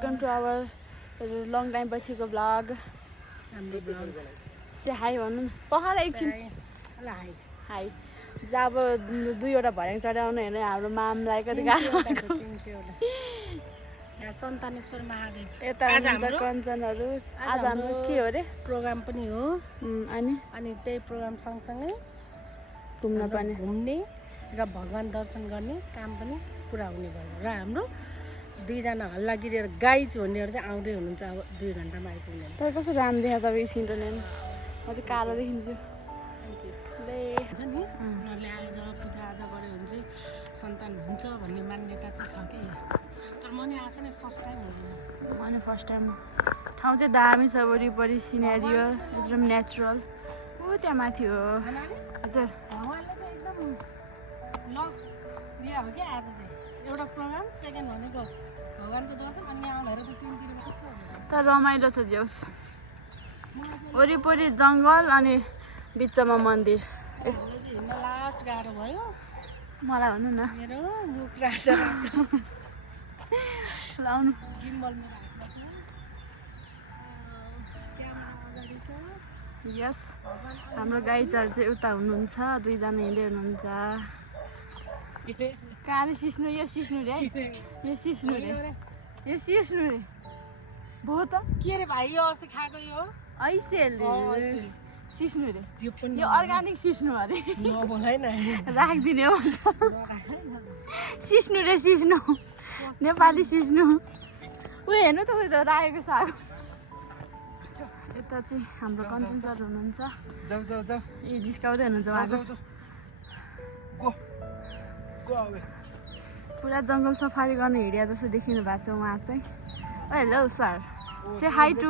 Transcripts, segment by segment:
Welcome to our long time पछिको vlog चाहिँ hi भन्नु न पखाएर एकछिन हाई जब 2वटा भर्याङ चढाउनु हेर्ने हाम्रो मामलाई कति गाह्रो सन्तानेश्वर महादेव यता हुनुहुन्छ कञ्चनहरू आज हाम्रो के हो रे प्रोग्राम पनि हो अनि त्यही प्रोग्राम सँगसँगै घुम्ने र भगवान दर्शन गर्ने काम पनि पुरा हुने भयो र हाम्रो 2 जना हल्लागिरी गाई छोड्नेहरू चाहिँ आउँदै हुनुहुन्छ अब 2 घण्टामा आइपुग्ने तर कस्तो राम्रो देखा तपाईँ सिन्टो ल्याउनु म चाहिँ कालो देखिन्छु उनीहरूले आएर पूजाआजा गऱ्यो भने चाहिँ सन्तान हुन्छ भन्ने मान्यता चाहिँ छ कि तर म नि आएको नि फर्स्ट टाइम हो म नि फर्स्ट टाइम ठाउँ चाहिँ दामी छ वरिपरि सिनेरियो एकदम नेचुरल ऊ त्यहाँ माथि हो हजुर एकदम ल बिहा हो क्या आज चाहिँ एउटा प्रोग्राम सेकेन्ड भनेको भगवानको दर्शन अनि यहाँ आउँदा त 3 तर रमाइलो छ जेउस वरिपरि जङ्गल अनि बिचमा मन्दिर हिँड्न लास्ट गाह्रो भयो मलाई भन्नु न मेरो मुख राजा लाउनु गिम्बल मेरो हातमा छ यस हाम्रो गाई चार चाहिँ उता हुनुहुन्छ 2 जना हिँड्दै हुनुहुन्छ कहाँले सिस्नु यो सिस्नु रे यो सिस्नु रे यो सिस्नु रे भो त के रे भाइ यो अस्ति खाएको यो ऐसेल सिस्नु रे यो अर्ग्यानिक सिस्नु अरे नबोलाइ न राखिदिने हो सिस्नु रे सिस्नु नेपाली सिस्नु ऊ हेर्नु त उयो त राखेको साग यता चाहिँ हाम्रो कञ्चन सर हुनुहुन्छ ए जिस्काउँदै हुनुहुन्छ उहाँको पुरा जङ्गल सफारी गर्न हिँड्या जस्तो देखिनु भएको छ उहाँ चाहिँ हेलो सर से हाई टु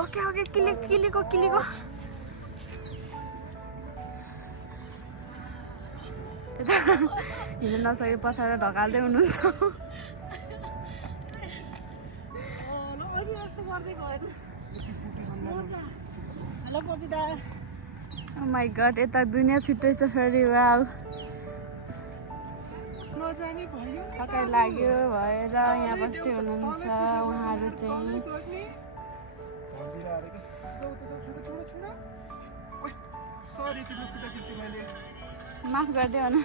ओके ओके किलेको यता हिँड्न नसके पछाडि ढकाल्दै हुनुहुन्छ hello Babita oh my god यता दुनियाँ छुट्टै छ फेरि वाउ थकाइ लाग्यो भएर यहाँ बस्दै हुनुहुन्छ उहाँहरू चाहिँ माफ गरिदियो न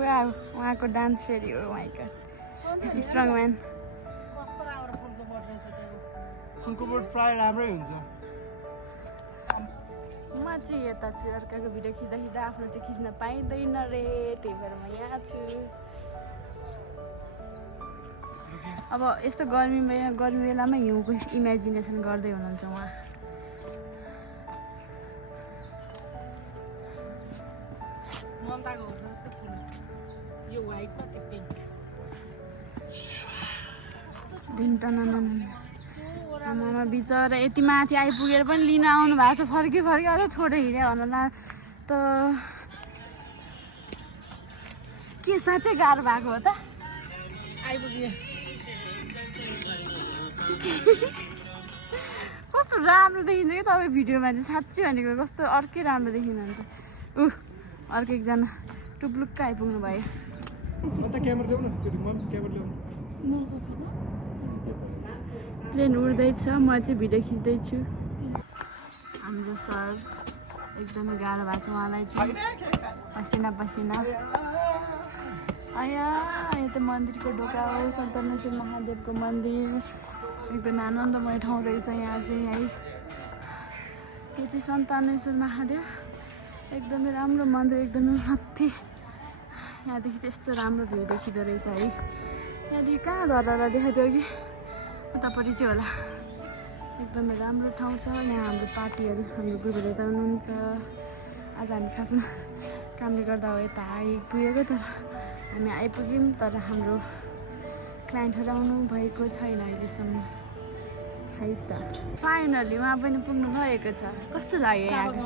वाउ उहाँको डान्स फेरि हो माई गड स्ट्रङ म्यान फुलको बोट प्राय राम्रै हुन्छ म चाहिँ यता छु अर्काको भिडियो खिच्दा आफ्नो चाहिँ खिच्न पाइँदैन रे त्यही भएर म यहाँ छु अब यस्तो गर्मी बेलामा हिउँको इमेजिनेसन गर्दै हुनुहुन्छ उहाँ ममताको हो जस्तो फुल यो व्हाइटमा त्यो पिङ्क आमामा बिचरा यति माथि आइपुगेर पनि लिन आउनु भएको छ फर्की अझ छोडेर हिँड्यो भन्नुला त के साँच्चै गाह्रो भएको हो त आइपुग्यो कस्तो राम्रो देखिन्छ कि तपाईँ भिडियोमा चाहिँ साँच्चै भनेको कस्तो अर्कै राम्रो देखिनुहुन्छ अर्को एकजना टुप्लुक्क आइपुग्नु भयो प्लेन उड्दैछ म चाहिँ भिडियो खिच्दैछु हाम्रो सर एकदमै गाह्रो भएको छ उहाँलाई चाहिँ पसिना आया यो त मन्दिरको ढोका हो सन्तनेश्वर महादेवको मन्दिर एकदमै आनन्दमय ठाउँ रहेछ यहाँ चाहिँ है यो चाहिँ सन्तनेश्वर महादेव एकदमै राम्रो मन्दिर एकदमै माथि यहाँदेखि चाहिँ यस्तो राम्रो भ्यू देखिँदो रहेछ है यहाँदेखि कहाँ धरा देखाइदियो कि उतापट्टि चाहिँ होला एकदमै राम्रो ठाउँ छ यहाँ हाम्रो पार्टीहरू हाम्रो गुरुहरू यता हुनुहुन्छ आज हामी खासमा कामले गर्दा हो यता आइपुगेको तर हामी आइपुग्यौँ तर हाम्रो क्लाइन्टहरू आउनु भएको छैन अहिलेसम्म है त फाइनली उहाँ पनि पुग्नु भएको छ कस्तो लाग्यो यहाँको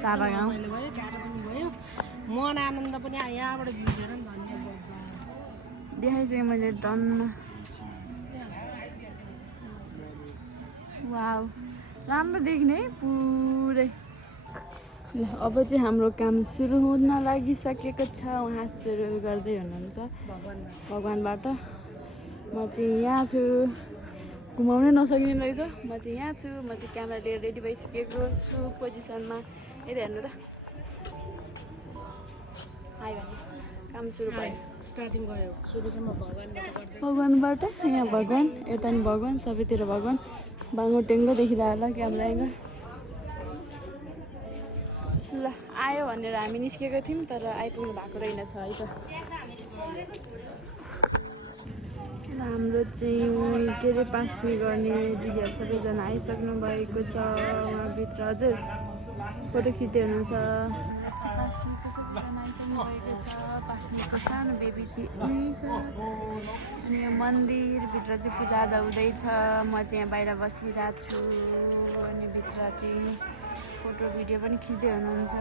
चाबा गाउँ मन आनन्द पनि यहाँबाट भिजेर नि धन्यवाद देखाइसकेँ मैले डन्न वाउ राम्रो देख्ने है पुरै ल अब चाहिँ हाम्रो काम सुरु हुन लागिसकेको छ। उहाँ सुरु गर्दै हुनुहुन्छ भगवान्बाट। म चाहिँ यहाँ छु, घुमाउनै नसकिने रहेछ। म चाहिँ यहाँ छु, म चाहिँ क्यामेरा लिएर रेडी भइसकेको छु पोजिसनमा। यता हेर्नु त, आयो भने काम सुरु भयो। स्टार्टिङ गयो सुरुसम्म भगवान्बाट। यहाँ भगवान्, यता नि भगवान्, सबैतिर भगवान्। बाङ्गो टेङ्गो देखिँदा होला क्यामेरा एङ्गल। ल आयो भनेर हामी निस्केको थियौँ, तर आइपुग्नु भएको रहेनछ है त। हाम्रो चाहिँ के अरे पास्ने गर्ने दिदीहरू सबैजना आइसक्नु भएको छ। उहाँभित्र हजुर फोटो खिच्दै हुनुहुन्छ। पास्नेको सबैजना आइसक्नु भएको छ। पास्नेको सानो बेबी चाहिँ यहीँ छ। अनि यो मन्दिरभित्र चाहिँ पूजाआजा हुँदैछ। म चाहिँ यहाँ बाहिर बसिरहेको छु। अनि भित्र चाहिँ फोटो भिडियो पनि खिच्दै हुनुहुन्छ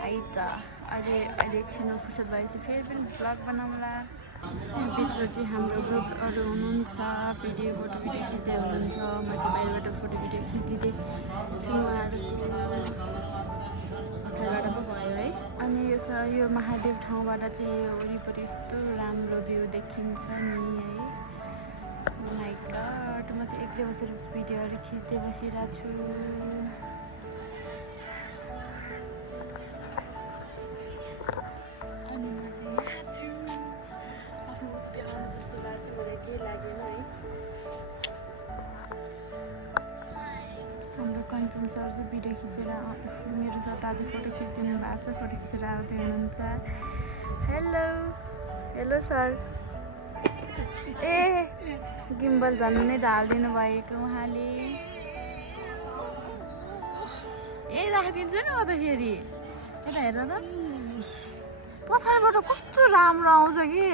है त। अहिले एकछिन फुर्सद भएपछि फेरि पनि भ्लग बनाउँला। भित्र चाहिँ हाम्रो ग्रुपहरू हुनुहुन्छ, भिडियो फोटो भिडियो खिच्दै हुनुहुन्छ। म चाहिँ बाहिरबाट फोटो भिडियो खिचिदिँदै छु उहाँहरूको। पछाडिबाट पो भयो है। अनि यो महादेव ठाउँबाट चाहिँ यो वरिपरि यस्तो राम्रो भ्यू देखिन्छ नि है। माइ गड, म चाहिँ एक्लै बसेर भिडियोहरू खिच्दै बसिरहेको छु। अनि म चाहिँ यहाँ छु। आफ्नो प्यारो जस्तो लाग्छ, मलाई केही लागेन है। हाम्रो कञ्चन सर चाहिँ भिडियो खिचेर मेरो सट्टा चाहिँ फोटो खिचिदिनु भएको छ। फोटो खिचेर आउँदै हुनुहुन्छ। Hello hello sir. ए गिम्बल झन् नै ढालिदिनु भएको उहाँले। ए राखिदिन्छु नि म त फेरि। यता हेर्नु त, पछाडिबाट कस्तो राम्रो आउँछ कि।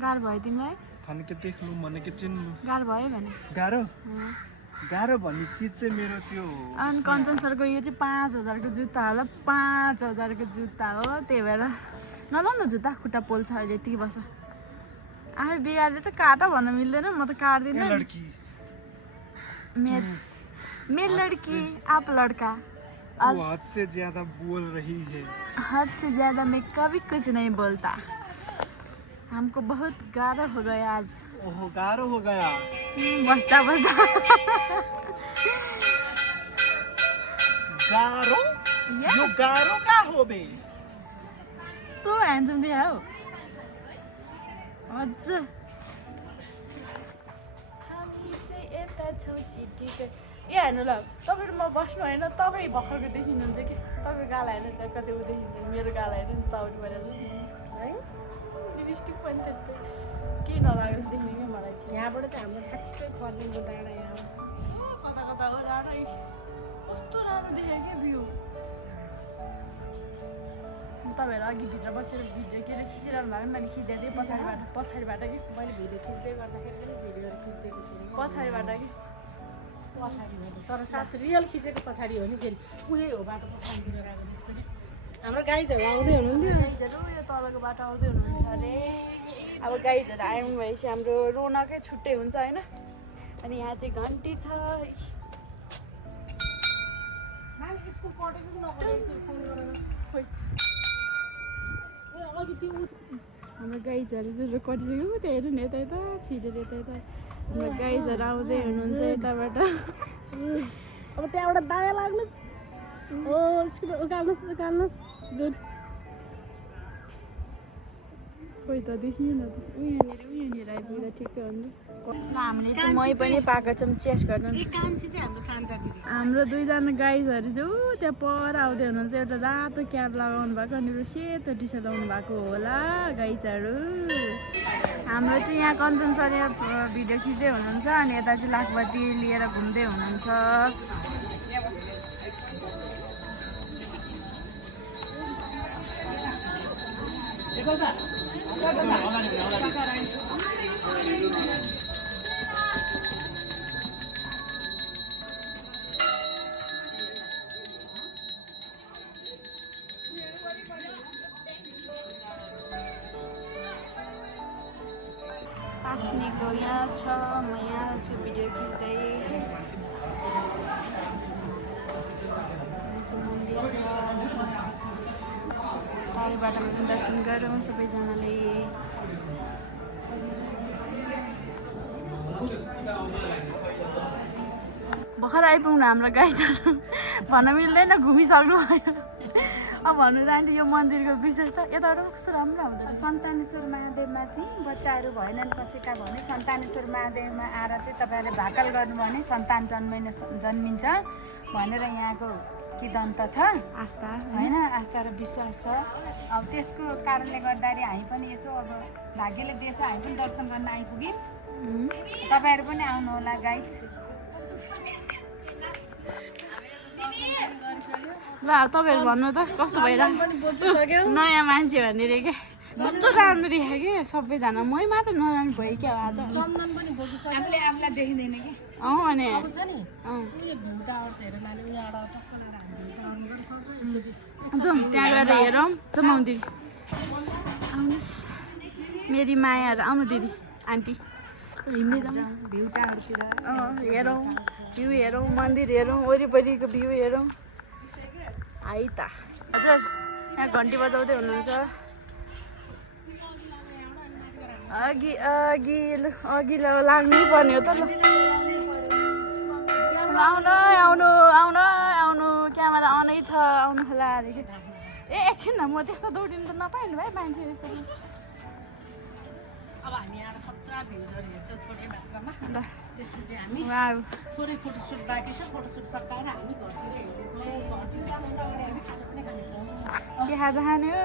गाह्रो भयो तिमीलाई? भनेको देख्नु भनेको चिन्नु गाह्रो भयो भने गाह्रो गाह्रो भन्ने चिज चाहिँ मेरो त्यो। अनि कञ्चन सरको यो चाहिँ 5000 को जुत्ता होला। 5000 को जुत्ता हो, त्यही भएर नलाउनु जुत्ता, खुट्टा पोल्छ अहिले। यति बस आफै बिगारेर चाहिँ काट भन्न मिल्दैन, म त काट्दिनँ। मेरी लड़की आप लड़का, वो हद से ज्यादा बोल रही है। हद से ज्यादा मैं कभी कुछ नहीं बोलता। हमको बहुत गाढ़ा हो गया आज। ओहो गाह्रो हो गया। बस्दा बस्दा गाह्रो? Yes. यो गाह्रो का हो बे? तो ह्यान्डसम देखा हो। हजुर हामी चाहिँ यता छौँ छिटिकै। ए हेर्नु ल, तपाईँ म बस्नु होइन, तपाईँ भर्खरको देखिनुहुन्छ कि। तपाईँ गाला हेर्नु त कति ऊ देखिन्छ। मेरो गाला हेर्नु नि, चौरी भएर है। लिपस्टिक पनि त्यस्तै केही नलागेको देख्ने क्या मलाई चाहिँ। यहाँबाट चाहिँ हाम्रो ठ्याक्कै पर्नेको डाँडा यहाँ कता कता हो डाँडा। कस्तो राम्रो देखेँ क्या भ्यू। तपाईँहरू अघि भित्र बसेर भिडियो के अरे खिचिरहनु भएको, मैले खिचिदिएँ पछाडिबाट कि। मैले भिडियो खिच्दै गर्दाखेरि पनि भिडियोहरू खिच्दिएको छु पछाडिबाट कि। पछाडिबाट, तर साथ रियल खिचेको पछाडि हो नि। फेरि उही हो बाटो पछाडितिर गएको देख्छु नि। हाम्रो गाइजहरू आउँदै हुनुहुन्थ्यो। गाइजहरू यो तलको बाटो आउँदै हुनुहुन्छ अरे। अब गाइजहरू आउनु भएपछि हाम्रो रौनकै छुट्टै हुन्छ होइन। अनि यहाँ चाहिँ घन्टी छ। हाम्रो गाइजहरू जो कटिसक्यो त्यहाँ हेर्नु नि, यता यता छिटेर यता यता हाम्रो गाइजहरू आउँदै हुनुहुन्छ यताबाट। अब त्यहाँबाट दायाँ लाग्नुहोस्। हो उकाल्नुहोस्। गुड। खोइ त देखिएन त। यहाँनिर आइपुग्दा ठिक्कै हुन्छ। हामीले चाहिँ मै पनि पाएको छौँ चेस्ट गर्नु। हाम्रो दुईजना गाइजहरू चाहिँ त्यहाँ पर आउँदै हुनुहुन्छ। एउटा रातो क्याप लगाउनु भएको, अनि एउटा सेतो टी सर्ट लगाउनु भएको होला गाइजहरू। हाम्रो चाहिँ यहाँ कञ्चन सर यहाँ भिडियो खिच्दै हुनुहुन्छ। अनि यता चाहिँ लाखपति लिएर घुम्दै हुनुहुन्छ। पास्नेको यहाँ छ, म यहाँ छु भिडियो खिच्दै। चाहिँ मन्दिर छ टाढो बाटोमा पनि दर्शन गरौँ सबैजनाले भर्खर आइपुग्नु हाम्रो गाई चढाउनु भन्न मिल्दैन घुमिसक्नु भयो अब भन्नु जान्थ्यो यो मन्दिरको विशेषता यताबाट कस्तो राम्रो हुँदो सन्तानेश्वर महादेवमा चाहिँ बच्चाहरू भएनन् कसैका भने सन्तानेश्वर महादेवमा आएर चाहिँ तपाईँहरूले भाकल गर्नुभयो भने सन्तान जन्मिन्छ भनेर यहाँको किदन्त छ आस्था होइन आस्था र विश्वास छ। अब त्यसको कारणले गर्दाखेरि हामी पनि यसो अब भाग्यले दिएछ हामी पनि दर्शन गर्न आइपुग्यौँ। तपाईँहरू पनि आउनु होला गाइड। ल तपाईँहरू भन्नु त कस्तो भइरहेको नयाँ मान्छे भनेर के कस्तो राम्रो देख्यो कि सबैजना मै मात्र नराम्रो भयो क्या आज चन्दन पनि बोकिसक्यो आफूले आफूलाई देखिँदैन कि अनि छ नि उयो भ्यू टावर हेरेर लाने उहाँबाट टक्क जाउँ त्यहाँ गएर हेरौँ जाउँ मन्दिर आउनुहोस् मेरी मायाहरू आउनु दिदी आन्टी हिँड्दै जाउँ भ्यू टावरतिर हेरौँ भ्यू हेरौँ मन्दिर हेरौँ वरिपरिको भ्यू हेरौँ है त हजुर यहाँ घन्टी बजाउँदै हुनुहुन्छ अघिल्लो लाग्नै पर्ने हो त ल आउनु आउनु आउनु आउनु क्यामेरा आउनै छ आउनु होला अरे ए एकछिन न म त्यस्तो दौडिनु त नपाइनु भाइ मान्छे यसरी अब हामी यहाँ खतरा भ्यूजहरू हेर्छौँ थोरै मात्रामा ल त्यसपछि हामी वाउ थोरै फोटोसुट बाँकी छ फोटोसुट सकाएर हामी घरतिर हिँड्नेछौँ घरतिर जानुभन्दा अगाडि हामी खाजा पनि खानेछौँ के खाजा खाने हो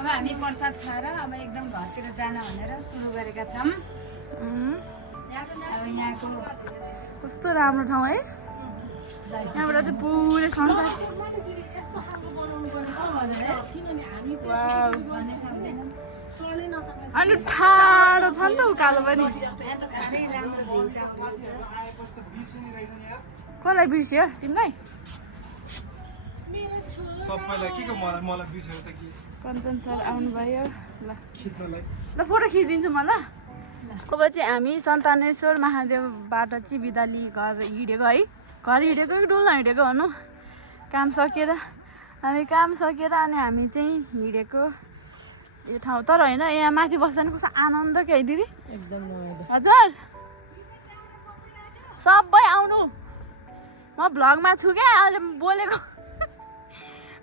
अब हामी प्रसाद खाएर अब एकदम घरतिर जान भनेर सुरु गरेका छौँ। अब यहाँको कस्तो राम्रो ठाउँ है यहाँबाट चाहिँ पुरै संसार यस्तो खालको बनाउनु पर्ने किनभने हामी वाउ भन्ने सक्दैन। चढ्नै नसक्ने अनि ठाडो छ नि त उकालो पनि यहाँ त साह्रै राम्रो भ्यू टावर छ। कसलाई बिर्स्यो तिमीलाई सबैलाई के को मलाई बिर्सेर त के कञ्चन सर आउनुभयो ल खिच्नलाई ल फोटो खिचिदिन्छु म ल अब चाहिँ हामी सन्तानेश्वर महादेवबाट चाहिँ बिदा लिई घर हिँडेको है घर हिँडेको कि डुल्न हिँडेको भनौँ काम सकेर हामी काम सकेर अनि हामी चाहिँ हिँडेको यो ठाउँ तर होइन यहाँ माथि बस्दा नि कस्तो आनन्द क्या है दिदी एकदम रमाइलो हजुर सबै आउनु म भ्लगमा छु क्या अहिले बोलेको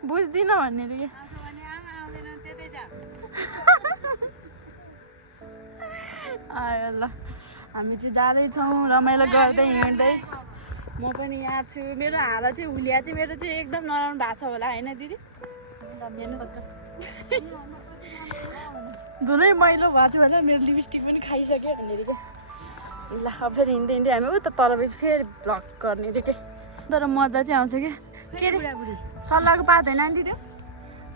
बुझ्दिनँ भन्ने के आयो ल हामी चाहिँ जाँदैछौँ रमाइलो गर्दै हिँड्दै म पनि यहाँ छु मेरो हाला चाहिँ हुलिया चाहिँ मेरो चाहिँ एकदम नराम्रो भएको छ होला होइन दिदी धुलै मैलो भएको छ होला मेरो लिपस्टिक पनि खाइसक्यो भनेर क्या ल अब फेरि हिँड्दै हिँड्दै हामी उता तलपछि फेरि भ्लग गर्ने रे के तर मजा चाहिँ आउँछ क्या के अरे बुढाबुढी सल्लाहको बात होइन आन्टी त्यो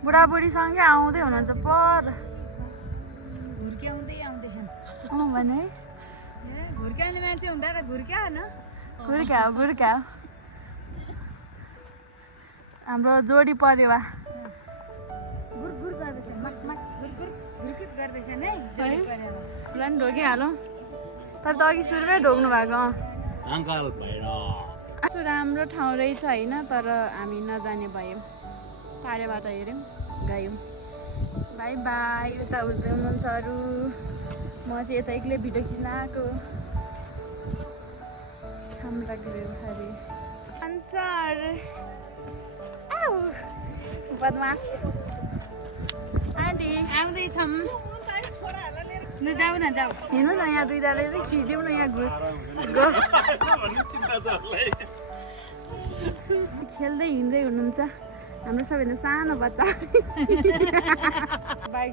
बुढाबुढीसँगै आउँदै हुनुहुन्छ पर घुर्क्याउँदै आउँदैछन्। भने घुर्क्याउने मान्छे हुँदा त घुर्क्या न गुर्का हो हाम्रो जोडी परेवा गुरगुर गर्दैछ मक गुरगुर गुरगुर गर्दैछन् है जोडी परेर। उसलाई पनि ढोकिहालौँ तर त अघि सुरुमै ढोक्नु भएको अङ्कल भैर कस्तो राम्रो ठाउँ रहेछ होइन तर हामी नजाने भयौँ पारेबाट हेऱ्यौँ गयौँ बाई बाई उता उता हुनुहुन्छ अरू म चाहिँ यता एक्लै भिडियो खिच्न आएको हाम्रा गरे आन्सर आऊ बदमास आन्टी आउँदैछौँ न जाऊ न जाऊ हेर्नु न यहाँ दुईजनाले चाहिँ खिच्यौँ न यहाँ खेल्दै हिँड्दै हुनुहुन्छ हाम्रो सबैभन्दा सानो बच्चा बाइक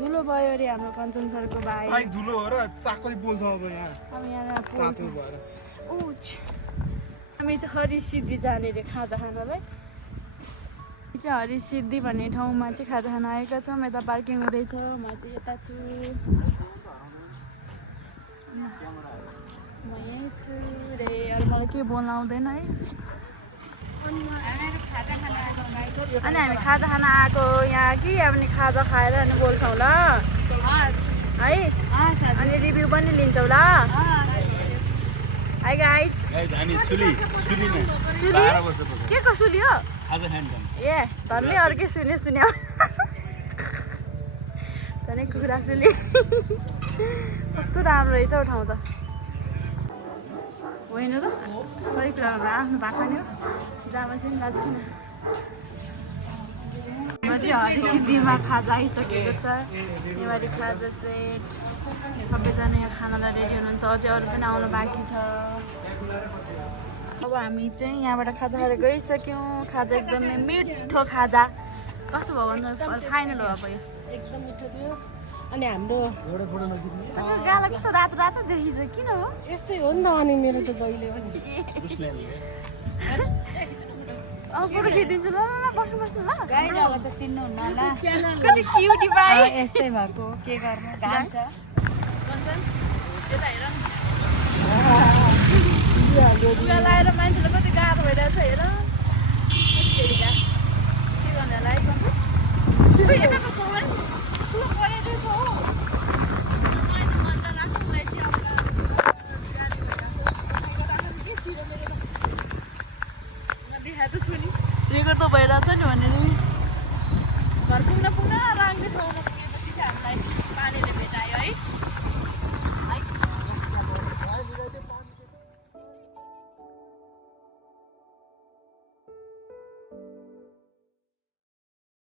धुलो भयो अरे हाम्रो कञ्चन सरको बाइक बाइक धुलो हो र चाकै बोल्छ अब यहाँ अब यहाँ काँचै भएर हामी चाहिँ हरिसिद्धि जाने रे खाजा खानलाई चाहिँ हरिसिद्धि भन्ने ठाउँमा चाहिँ खाजा खान आएका छौँ यता पार्किङ हुँदैछ म चाहिँ यता छु म यहीँ छु रे अरू मलाई के बोल्न आउँदैन है हामीहरू खाजा खान आएको गाईको अनि हामी खाजा खान आएको यहाँ कि अनि खाजा खाएर अनि बोल्छौँ ल हस् है हस् हजुर अनि रिभ्यू पनि लिन्छौँ ल हाई गाइज हामी सुलीमा सुली 12 वर्षपछि के को सुली हो ए धन्नै अर्कै सुन्यो धनै कुखुरा सुली कस्तो राम्रो रहेछ हौ ठाउँ त होइन र सही कुरामा आफ्नो भएको नि हो जहाँ बस्यो नि दाजु किन चाहिँ हरि सिद्धिमा खाजा आइसकेको छ नेवारी खाजा सेट सबैजना यहाँ खानालाई रेडी हुनुहुन्छ अझै अरू पनि आउनु बाँकी छ अब हामी चाहिँ यहाँबाट खाजा खाएर गइसक्यौँ खाजा एकदमै मिठो खाजा कस्तो भयो भन्नु फाइनल हो अब यो एकदम मिठो थियो अनि हाम्रो गाला कस्तो रातो रातो देखिन्छ किन हो यस्तै हो नि त अनि मेरो त जहिले पनि अब फोटो खिचिदिन्छु ल बस्नु बस्नु ल गाई जग्गा त चिन्नुहुन्न होला कति क्युटी पाए यस्तै भएको के गर्नु घाम छ यता हेर लुगा लाएर मान्छेलाई कति गाह्रो भइरहेछ हेर के गर्ने होला है रेकर्ड त भइरहेछ नि भने नि घर पुग्न राङ्ने ठाउँमा पुगेपछि चाहिँ हामीलाई पानीले भेटायो है